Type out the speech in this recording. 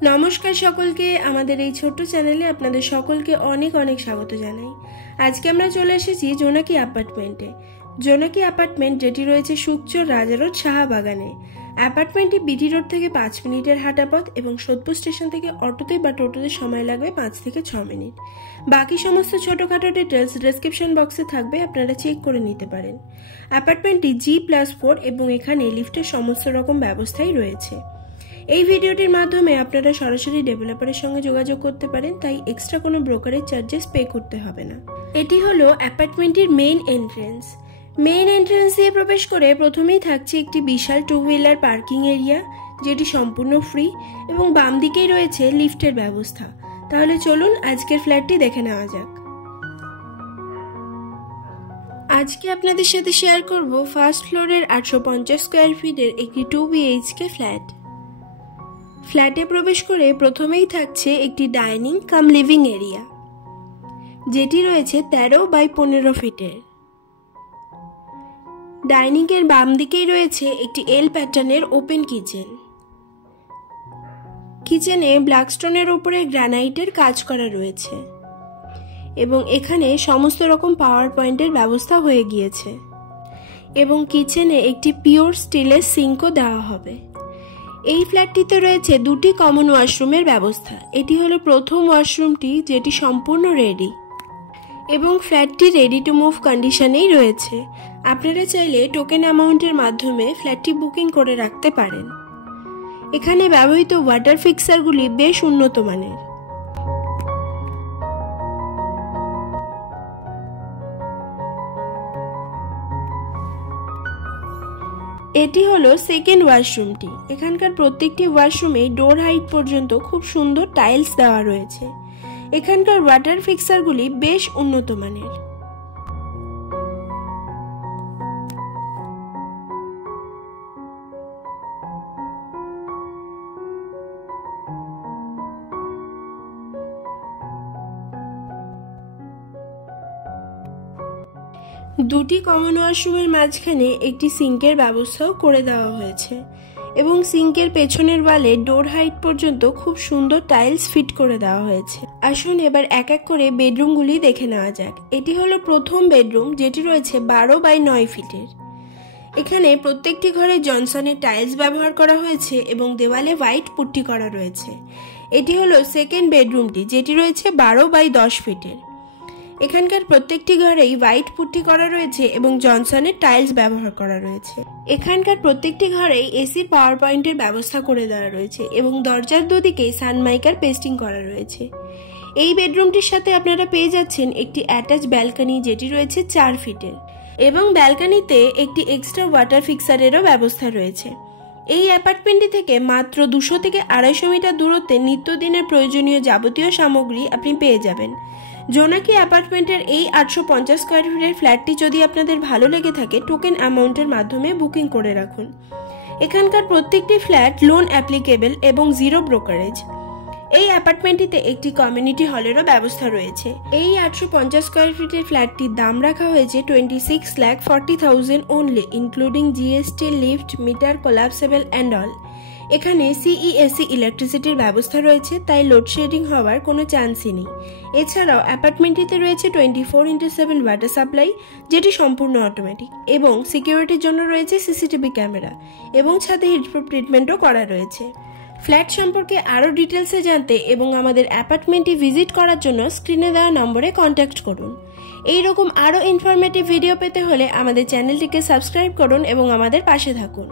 নমস্কার সকলকে, আমাদের এই ছোট্ট চ্যানেলে আপনাদের সকলকে অনেক অনেক স্বাগত জানাই। আজকে আমরা চলে এসেছি জোনাকি অ্যাপার্টমেন্টে। জোনাকি অ্যাপার্টমেন্ট যেটি রয়েছে সুকচর রাজা রোড শাহবাগানে। অ্যাপার্টমেন্টটি বিটি রোড থেকে 5 মিনিটের হাঁটা পথ এবং সোদপুর স্টেশন থেকে অটোতে বা টোটোতে সময় লাগবে 5 থেকে 6 মিনিট। বাকি সমস্ত ছোটোখাটো ডিটেলস ডেসক্রিপশন বক্সে থাকবে, আপনারা চেক করে নিতে পারেন। অ্যাপার্টমেন্টটি G+4 এবং এখানে লিফটের সমস্ত রকম ব্যবস্থাই রয়েছে। এই ভিডিওটির মাধ্যমে আপনারা সরাসরি ডেভেলপারের সঙ্গে যোগাযোগ করতে পারেন, তাই এক্সট্রা কোনো ব্রোকারেজ চার্জেস পে করতে হবে না। এটি হলো অ্যাপার্টমেন্টের মেইন এন্ট্রেন্স। মেইন এন্ট্রেন্স দিয়ে প্রবেশ করে প্রথমেই থাকছে একটি বিশাল 2 হুইলার পার্কিং এরিয়া, যেটি সম্পূর্ণ ফ্রি এবং বাম দিকেই রয়েছে লিফটের ব্যবস্থা। তাহলে চলুন আজকের ফ্ল্যাটটি দেখে নেওয়া যাক। আজকে আপনাদের সাথে শেয়ার করব ফার্স্ট ফ্লোরের 850 স্কোয়ার ফিটের একটি 2 BHK ফ্ল্যাট। ফ্ল্যাটে প্রবেশ করে প্রথমেই থাকছে একটি ডাইনিং কাম লিভিং এরিয়া, যেটি রয়েছে 13x15 ফিটের। ডাইনিং এর বাম দিকেই রয়েছে একটি এল প্যাটার্নের ওপেন কিচেন। কিচেনে ব্ল্যাকস্টোনের উপরে গ্রানাইটের কাজ করা রয়েছে এবং এখানে সমস্ত রকম পাওয়ার পয়েন্টের ব্যবস্থা হয়ে গিয়েছে এবং কিচেনে একটি পিওর স্টিলের সিঙ্কও দেওয়া হবে। এই ফ্ল্যাটটিতে রয়েছে 2টি কমন ওয়াশরুমের ব্যবস্থা। এটি হলো প্রথম ওয়াশরুমটি, যেটি সম্পূর্ণ রেডি এবং ফ্ল্যাটটি রেডি টু মুভ কন্ডিশনেই রয়েছে। আপনারা চাইলে টোকেন অ্যামাউন্টের মাধ্যমে ফ্ল্যাটটি বুকিং করে রাখতে পারেন। এখানে ব্যবহৃত ওয়াটার ফিক্সারগুলি বেশ উন্নত মানের। এটি হলো সেকেন্ড ওয়াশরুমটি। এখানকার প্রত্যেকটি ওয়াশরুমে ডোর হাইট পর্যন্ত খুব সুন্দর টাইলস দেওয়া রয়েছে। এখানকার ওয়াটার ফিক্সারগুলি বেশ উন্নত মানের। দুটি কমন ওয়াশরুমের মাঝখানে একটি সিঙ্কের ব্যবস্থাও করে দেওয়া হয়েছে এবং সিঙ্কের পেছনের ওয়ালে ডোর হাইট পর্যন্ত খুব সুন্দর টাইলস ফিট করে দেওয়া হয়েছে। আসুন এবার এক এক করে বেডরুমগুলি দেখে নেওয়া যাক। এটি হলো প্রথম বেডরুম, যেটি রয়েছে 12x9 ফিটের। এখানে প্রত্যেকটি ঘরে জনসনের টাইলস ব্যবহার করা হয়েছে এবং দেওয়ালে হোয়াইট পুট্টি করা রয়েছে। এটি হলো সেকেন্ড বেডরুমটি, যেটি রয়েছে 12x10 ফিটের। এখানকার প্রত্যেকটি ঘরেই হোয়াইট পুট্টি করা রয়েছে এবং জনসনের টাইলস ব্যবহার করা রয়েছে। এখানকার প্রত্যেকটি ঘরেই এসির পাওয়ার পয়েন্টের ব্যবস্থা করে দেওয়া রয়েছে এবং দরজার দুদিকেই সানমাইকার পেস্টিং করা রয়েছে। এই বেডরুমটির সাথে আপনারা পেয়ে যাচ্ছেন একটি অ্যাটাচ ব্যালকনি, যেটি রয়েছে 4 ফিটের এবং ব্যালকনিতে একটি এক্সট্রা ওয়াটার ফিক্সারেরও ব্যবস্থা রয়েছে। এই অ্যাপার্টমেন্টটি থেকে মাত্র 200 থেকে 250 মিটার দূরত্বে নিত্যদিনের প্রয়োজনীয় যাবতীয় সামগ্রী আপনি পেয়ে যাবেন। জোনাকি অ্যাপার্টমেন্টের এই 850 স্কোয়ার ফিটের ফ্ল্যাটটি যদি আপনাদের ভালো লেগে থাকে, টোকেন অ্যামাউন্টের মাধ্যমে বুকিং করে রাখুন। এখানকার প্রত্যেকটি ফ্ল্যাট লোন অ্যাপ্লিকেবল এবং 0 ব্রোকারেজ। এই অ্যাপার্টমেন্টটিতে একটি কমিউনিটি হলেরও ব্যবস্থা রয়েছে। এই 850 স্কোয়ার ফিটের ফ্ল্যাটটির দাম রাখা হয়েছে 26,40,000 only, including GST, lift, meter, collapsible and all. এখানে CESC ইলেকট্রিসিটির ব্যবস্থা রয়েছে, তাই লোডশেডিং হওয়ার কোনো চান্সই নেই। এছাড়াও অ্যাপার্টমেন্টটিতে রয়েছে 24/7 ওয়াটার সাপ্লাই, যেটি সম্পূর্ণ অটোমেটিক এবং সিকিউরিটির জন্য রয়েছে CCTV ক্যামেরা এবং ছাদে হিটপ্রুফ ট্রিটমেন্টও করা রয়েছে। ফ্ল্যাট সম্পর্কে আরও ডিটেলসে জানতে এবং আমাদের অ্যাপার্টমেন্টটি ভিজিট করার জন্য স্ক্রিনে দেওয়া নম্বরে কন্ট্যাক্ট করুন। এই রকম আরও ইনফরমেটিভ ভিডিও পেতে হলে আমাদের চ্যানেলটিকে সাবস্ক্রাইব করুন এবং আমাদের পাশে থাকুন।